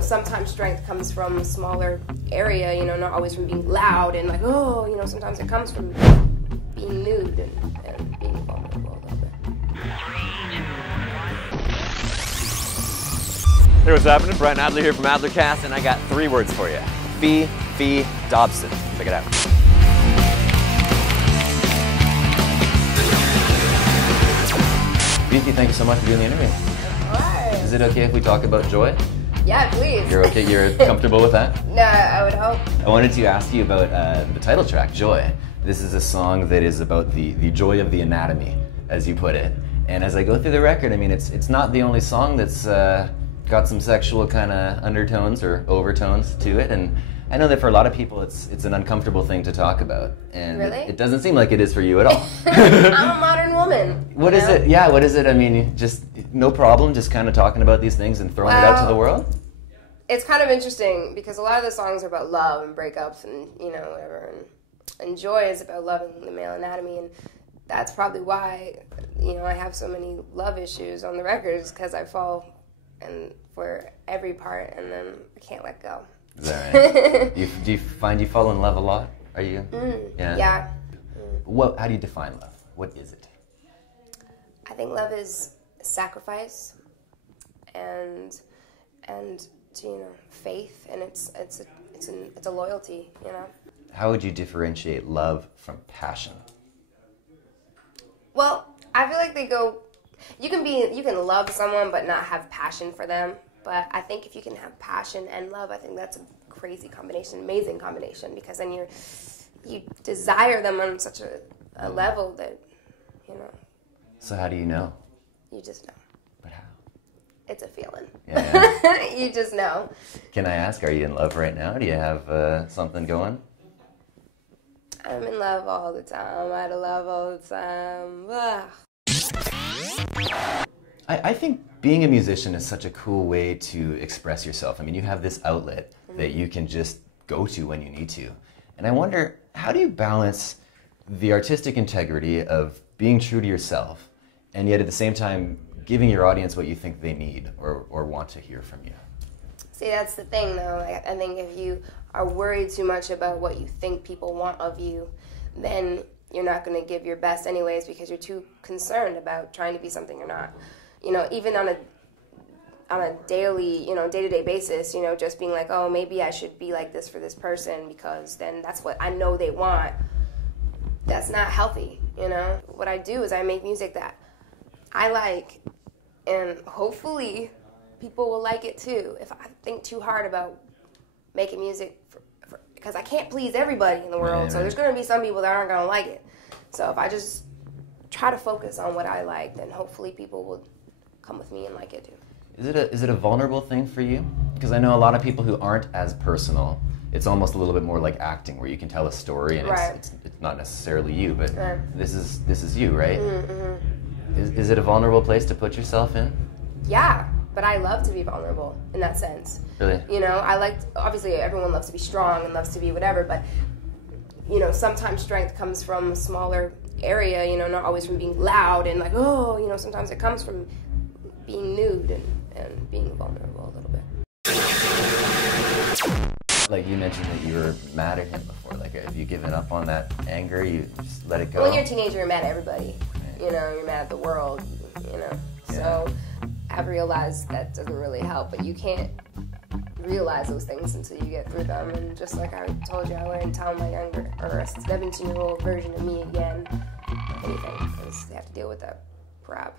Sometimes strength comes from a smaller area, you know, not always from being loud and like, oh, you know, sometimes it comes from being nude and being vulnerable a little bit. Hey, what's happening? Brian Adler here from Adlercast, and I got 3 words for you. Fefe Dobson. Check it out. Fefe, thank you so much for doing the interview. Alright. Is it okay if we talk about joy? Yeah, please. You're okay? You're comfortable with that? No, I would hope. I wanted to ask you about the title track, Joy. This is a song that is about the joy of the anatomy, as you put it. And as I go through the record, I mean, it's not the only song that's got some sexual kind of undertones or overtones to it. And I know that for a lot of people, it's an uncomfortable thing to talk about. And really? It doesn't seem like it is for you at all. I'm a modern woman. What is it? Yeah, what is it? I mean, just no problem, just kind of talking about these things and throwing it out to the world? It's kind of interesting because a lot of the songs are about love and breakups and, you know, whatever. And joy is about loving the male anatomy. And that's probably why, you know, I have so many love issues on the records, because I fall for every part and then I can't let go. Is that right? Do you find you fall in love a lot? Are you? Yeah. How do you define love? What is it? I think love is sacrifice and you know, faith, and it's a loyalty, you know. How would you differentiate love from passion? Well, I feel like they go. You can love someone but not have passion for them. But I think if you can have passion and love, I think that's a crazy combination, amazing combination, because then you desire them on such a level that, you know. So how do you know? You just know. But how? It's a feeling. Yeah. You just know. Can I ask, are you in love right now? Do you have something going? I'm in love all the time. I'm out of love all the time. Ugh. I think being a musician is such a cool way to express yourself. I mean, you have this outlet that you can just go to when you need to. And I wonder, how do you balance the artistic integrity of being true to yourself and yet at the same time giving your audience what you think they need or want to hear from you? See, that's the thing, though. I think if you are worried too much about what you think people want of you, then you're not going to give your best anyways, because you're too concerned about trying to be something you're not. You know, even on a daily, you know, day-to-day basis, you know, just being like, oh, maybe I should be like this for this person because then that's what I know they want. That's not healthy, you know. What I do is I make music that I like, and hopefully people will like it too. If I think too hard about making music, because I can't please everybody in the world, so there's going to be some people that aren't going to like it. So if I just try to focus on what I like, then hopefully people will come with me and like it too. Is it a vulnerable thing for you? Because I know a lot of people who aren't as personal, it's almost a little bit more like acting, where you can tell a story and it's not necessarily you, but this is you, right? Mm-hmm. Is it a vulnerable place to put yourself in? Yeah, but I love to be vulnerable in that sense. Really? You know, obviously everyone loves to be strong and loves to be whatever, but, you know, sometimes strength comes from a smaller area, you know, not always from being loud and like, oh, you know, sometimes it comes from being nude and being vulnerable a little bit. Like you mentioned that you were mad at him before. Like, have you given up on that anger? You just let it go? When you're a teenager, you're mad at everybody. You know, you're mad at the world, you know. Yeah. So I've realized that doesn't really help, but you can't realize those things until you get through them. And just like I told you, I wouldn't tell my younger, or a 17-year-old version of me again anything, because they have to deal with that crap.